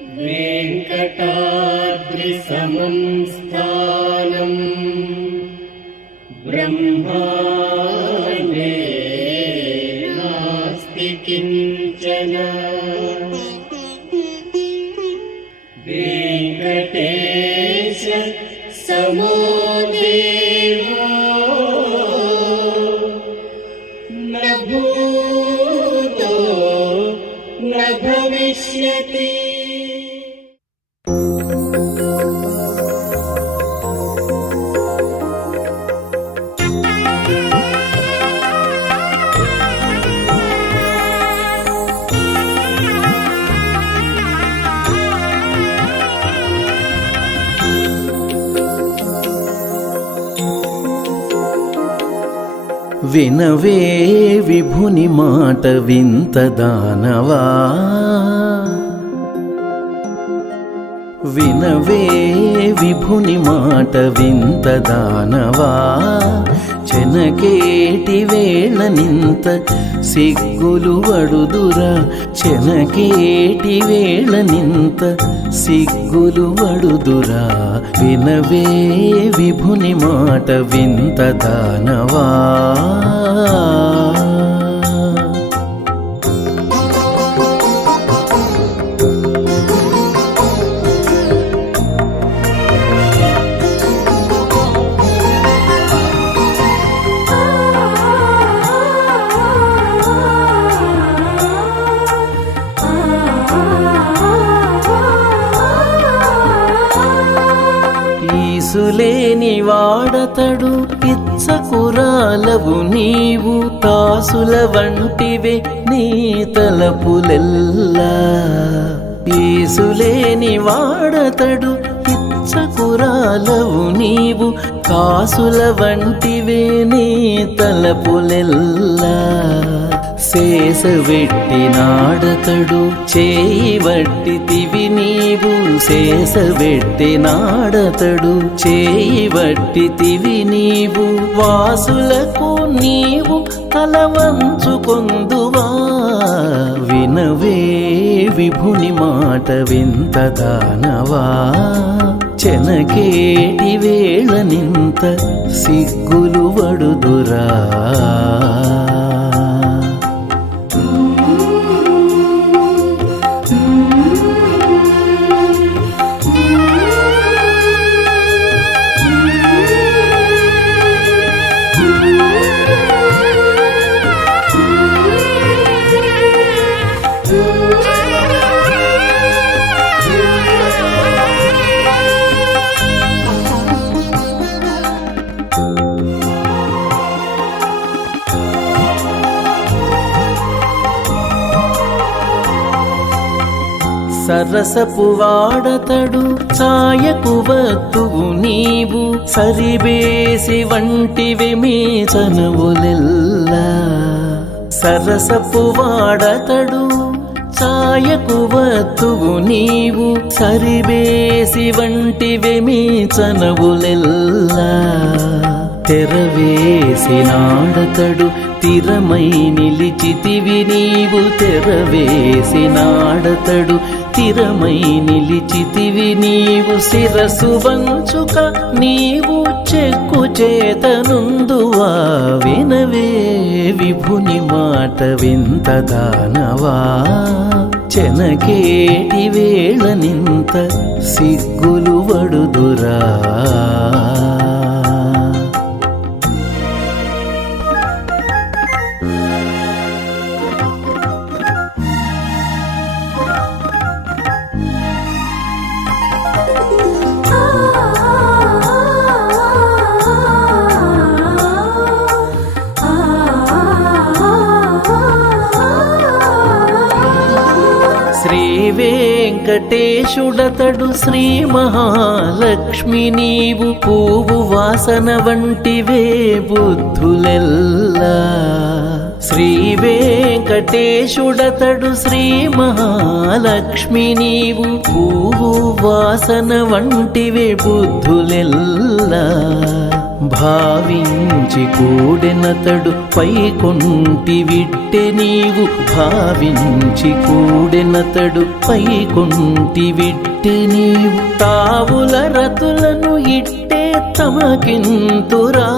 वेङ्कटाद्रिसमं स्थानं ब्रह्माण्डे नास्ति किञ्चन। वेङ्कटेश समो देवो न भूतो न भविष्यति। వినవే విభుని మాట వింత దానవా, వినవే విభుని మాట వింత దానవా. చెనకేటి వేళ నింత సిగ్గులు వడుదురా, చెనకేటి వేళ నింత సిగ్గులు వడుదురా. వినవే విభుని మాట వింత దానవా. ఈసులేని వాడతడు ఇచ్చకురాలవు నీవు, కాసుల వంటివే నీ తలపులెల్లా. ఈసులేని వాడతడు ఇచ్చకురాలవు నీవు, కాసుల వంటివే నీ తలపులెల్లా. శేషవెట్టినాడతడు చేయి వట్టితివి నీవు, శేషవెట్టినాడతడు చేయి వట్టితివి నీవు. వాసులకు నీవు తల వంచుకొందువా. వినవే విభుని మాట వింత దానవా. చెనకేటి వేళ నింత సిగ్గులు వడుదురా. సరసపు వాడతడు ఛాయకు వత్తువు నీవు, సరిబేసి వంటివి మీ చనువులెల్లా. సరసపు వాడతడు ఛాయకు వత్తువు నీవు, సరిబేసి వంటివి మీ చనువులెల్లా. తెరవేసినాడతడు తిరమై నిలిచితివి నీవు, తెరవేసినాడతడు తిరమై నిలిచితివి నీవు. శిరసు వంచుక నీవు చెక్కు చేతనుందువా. వినవే విభుని మాట వింత దానవా. చెనకేటి వేళ నింత సిగ్గులు వడుదురా. శ్రీ వెంకటేశుడతడు శ్రీ మహాలక్ష్మి నీవు, పువ్వు వాసన వంటివే బుద్ధులెల్లా. శ్రీ వెంకటేశుడతడు శ్రీ మహాలక్ష్మి నీవు, పువ్వు వాసన వంటివే బుద్ధులెల్లా. భావించి కూడెనతడు పైకొంటి విట్టె నీవు భావించి కూడెనతడు పైకొంటి విట్టె నీవు తావుల రతులను ఇట్టే తమకింతురా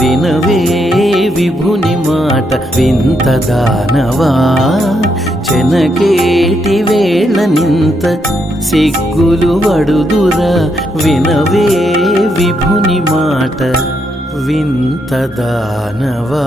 వినవే విభుని మాట వింత దానవా చెనకేటి వేళ నింత సిగ్గులు వడుదురా వినవే విభుని మాట వింత దానవా